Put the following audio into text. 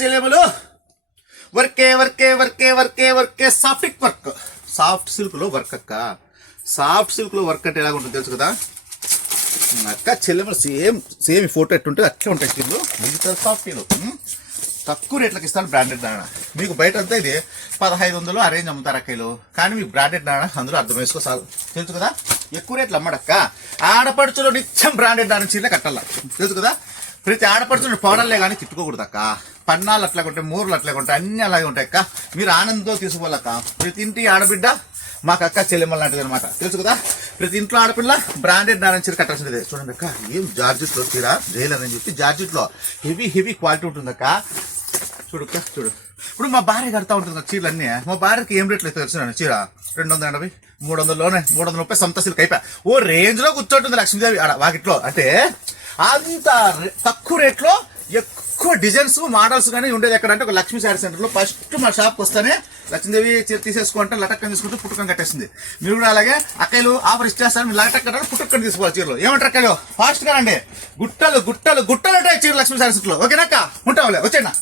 చెల్లెములు వర్కే వర్కే వర్కే వర్కే వర్కే సాఫ్ట్ వర్క్, సాఫ్ట్ సిల్క్ లో వర్క్ అక్క. సాఫ్ట్ సిల్క్ లో వర్క్ అంటే ఎలాగ ఉంటుంది తెలుసు కదా అక్క. చెల్లెములు సేమ్ సేమ్ ఈ ఫోటో ఎట్టుంటే అట్లే ఉంటాయి చీరలు. మిగతా సాఫ్టీలు తక్కువ రేట్లకు ఇస్తాను. బ్రాండెడ్ నాణ మీకు బయట అంతా ఇది 1500 అరేంజ్ అమ్ముతారు అక్కలు, కానీ మీకు బ్రాండెడ్ నాణ అందులో అర్థం వేసుకో సాగు తెలుసు కదా. ఎక్కువ రేట్లు అమ్మడక్క. ఆడపడుచులో నిత్యం బ్రాండెడ్ నాణ చీరలే కట్టాల తెలుసు కదా. ప్రతి ఆడపడుచుని పౌడర్లే కానీ తిట్టుకోకూడదు అక్క. పన్నాలు అట్లాగే ఉంటాయి, మూరలు అట్లాగే ఉంటాయి, అన్ని అలాగే ఉంటాయి అక్క. మీరు ఆనందంతో తీసుకోవాలక్క. ప్రతి ఇంటి ఆడబిడ్డ మాకు అక్క చెల్లెమ్మల లాంటిది అనమాట తెలుసు కదా. ప్రతి ఇంట్లో ఆడపిల్ల బ్రాండెడ్ నారాయణ చీర కట్టాల్సిందే. చూడండి అక్క, ఏం జార్జెట్ లో చీర జైలర్ అని చెప్పి జార్జెట్ లో హెవీ క్వాలిటీ ఉంటుంది అక్క. చూడక్క చూడు, ఇప్పుడు మా భార్య కడతా ఉంటుంది చీరలు అన్ని. మా భార్యకి ఏం రేట్లు అయితే తెలుసు చీర 280 300లోనే 330 సంత సిల్క్ అయిపోయా. ఓ రేంజ్ లో కూర్చోంటుంది లక్ష్మీదేవి ఆడ వాకిట్లో. అంటే అంత తక్కువ రేట్లో ఎక్కువ డిజైన్స్ మోడల్స్ కానీ ఉండేది ఎక్కడ అంటే ఒక లక్ష్మీ శారీ సెంటర్ లో. ఫస్ట్ మా షాప్కి వస్తానే లక్ష్మీదేవి చీర తీసేసుకుంటే లటక్కని తీసుకుంటే పుట్టుకొని కట్టేస్తుంది. మీరు కూడా అలాగే అక్కలు ఆఫర్ ఇచ్చేస్తారు, మీరు లటక్ కట్టాలి పుట్టుకొని తీసుకోవాలి చీరలు. ఏమంటారు అక్కలు ఫాస్ట్ గా రండి. గుట్టలు గుట్టలు గుట్టలు ఉంటాయి చీర లక్ష్మీ శారీ సెంటర్ లో. ఓకేనాక్క, ఉంటావులే వచ్చేనా.